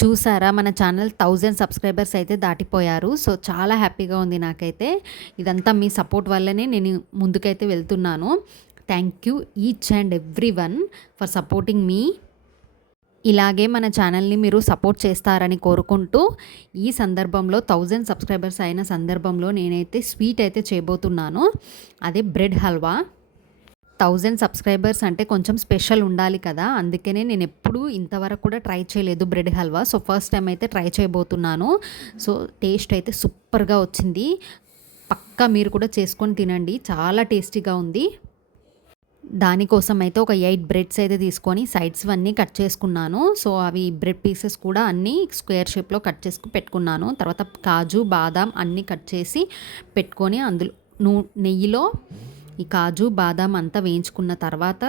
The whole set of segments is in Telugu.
చూసారా, మన ఛానల్ 1000 సబ్స్క్రైబర్స్ అయితే దాటిపోయారు. సో చాలా హ్యాపీగా ఉంది నాకైతే. ఇదంతా మీ సపోర్ట్ వల్లనే నేను ముందుకైతే వెళ్తున్నాను. Thank you each and every one for supporting me. ఇలాగే మన ఛానల్ని మీరు సపోర్ట్ చేస్తారని కోరుకుంటూ, ఈ సందర్భంలో 1000 సబ్స్క్రైబర్స్ అయిన సందర్భంలో నేనైతే స్వీట్ అయితే చేయబోతున్నాను. అదే బ్రెడ్ హల్వా. 1000 సబ్స్క్రైబర్స్ అంటే కొంచెం స్పెషల్ ఉండాలి కదా, అందుకనే నేను ఎప్పుడూ ఇంతవరకు కూడా ట్రై చేయలేదు bread halwa. So first time అయితే ట్రై చేయబోతున్నాను. సో టేస్ట్ అయితే సూపర్గా వచ్చింది. పక్కా మీరు కూడా చేసుకొని తినండి, చాలా టేస్టీగా ఉంది. దానికోసం అయితే ఒక 8 బ్రెడ్స్ అయితే తీసుకొని సైడ్స్ అన్నీ కట్ చేసుకున్నాను. సో అవి బ్రెడ్ పీసెస్ కూడా అన్నీ స్క్వేర్ షేప్లో కట్ చేసుకుని పెట్టుకున్నాను. తర్వాత కాజు బాదాం అన్నీ కట్ చేసి పెట్టుకొని అందులో నెయ్యిలో ఈ కాజు బాదాం అంతా వేయించుకున్న తర్వాత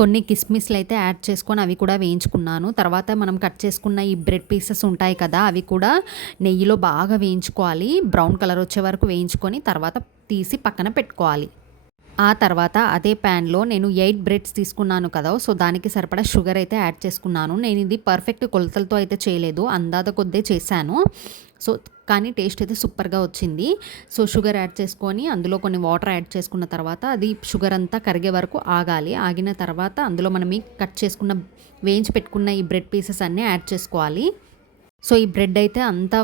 కొన్ని కిస్మిస్లు అయితే యాడ్ చేసుకొని అవి కూడా వేయించుకున్నాను. తర్వాత మనం కట్ చేసుకున్న ఈ బ్రెడ్ పీసెస్ ఉంటాయి కదా, అవి కూడా నెయ్యిలో బాగా వేయించుకోవాలి. బ్రౌన్ కలర్ వచ్చే వరకు వేయించుకొని తర్వాత తీసి పక్కన పెట్టుకోవాలి. ఆ తర్వాత అదే ప్యాన్లో నేను 8 బ్రెడ్స్ తీసుకున్నాను కదా, సో దానికి సరిపడా షుగర్ అయితే యాడ్ చేసుకున్నాను. నేను ఇది పర్ఫెక్ట్ కొలతలతో అయితే చేయలేదు, అందాద కొద్దే చేశాను. సో కానీ టేస్ట్ అయితే సూపర్గా వచ్చింది. సో షుగర్ యాడ్ చేసుకొని అందులో కొన్ని వాటర్ యాడ్ చేసుకున్న తర్వాత అది షుగర్ అంతా కరిగే వరకు ఆగాలి. ఆగిన తర్వాత అందులో మనం కట్ చేసుకున్న వేయించి పెట్టుకున్న ఈ బ్రెడ్ పీసెస్ అన్నీ యాడ్ చేసుకోవాలి. సో ఈ బ్రెడ్ అయితే అంతా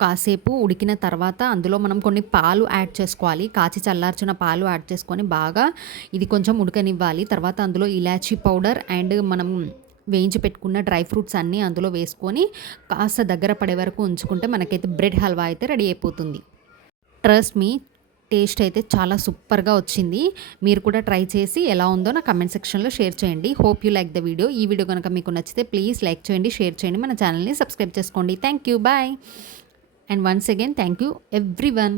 కాసేపు ఉడికిన తర్వాత అందులో మనం కొన్ని పాలు యాడ్ చేసుకోవాలి. కాచి చల్లార్చిన పాలు యాడ్ చేసుకొని బాగా ఇది కొంచెం ఉడకనివ్వాలి. తర్వాత అందులో ఇలాచీ పౌడర్ అండ్ మనం వేయించి పెట్టుకున్న డ్రై ఫ్రూట్స్ అన్నీ అందులో వేసుకొని కాస్త దగ్గర పడే వరకు ఉంచుకుంటే మనకైతే బ్రెడ్ హల్వా అయితే రెడీ అయిపోతుంది. ట్రస్ట్ మీ, టేస్ట్ అయితే చాలా సూపర్గా వచ్చింది. మీరు కూడా ట్రై చేసి ఎలా ఉందో నా కమెంట్ సెక్షన్లో షేర్ చేయండి. Hope you like the video. ఈ వీడియో కనుక మీకు నచ్చితే ప్లీజ్ లైక్ చేయండి, షేర్ చేయండి, మన ఛానల్ని సబ్స్క్రైబ్ చేసుకోండి. Thank you, bye. And once again, thank you everyone.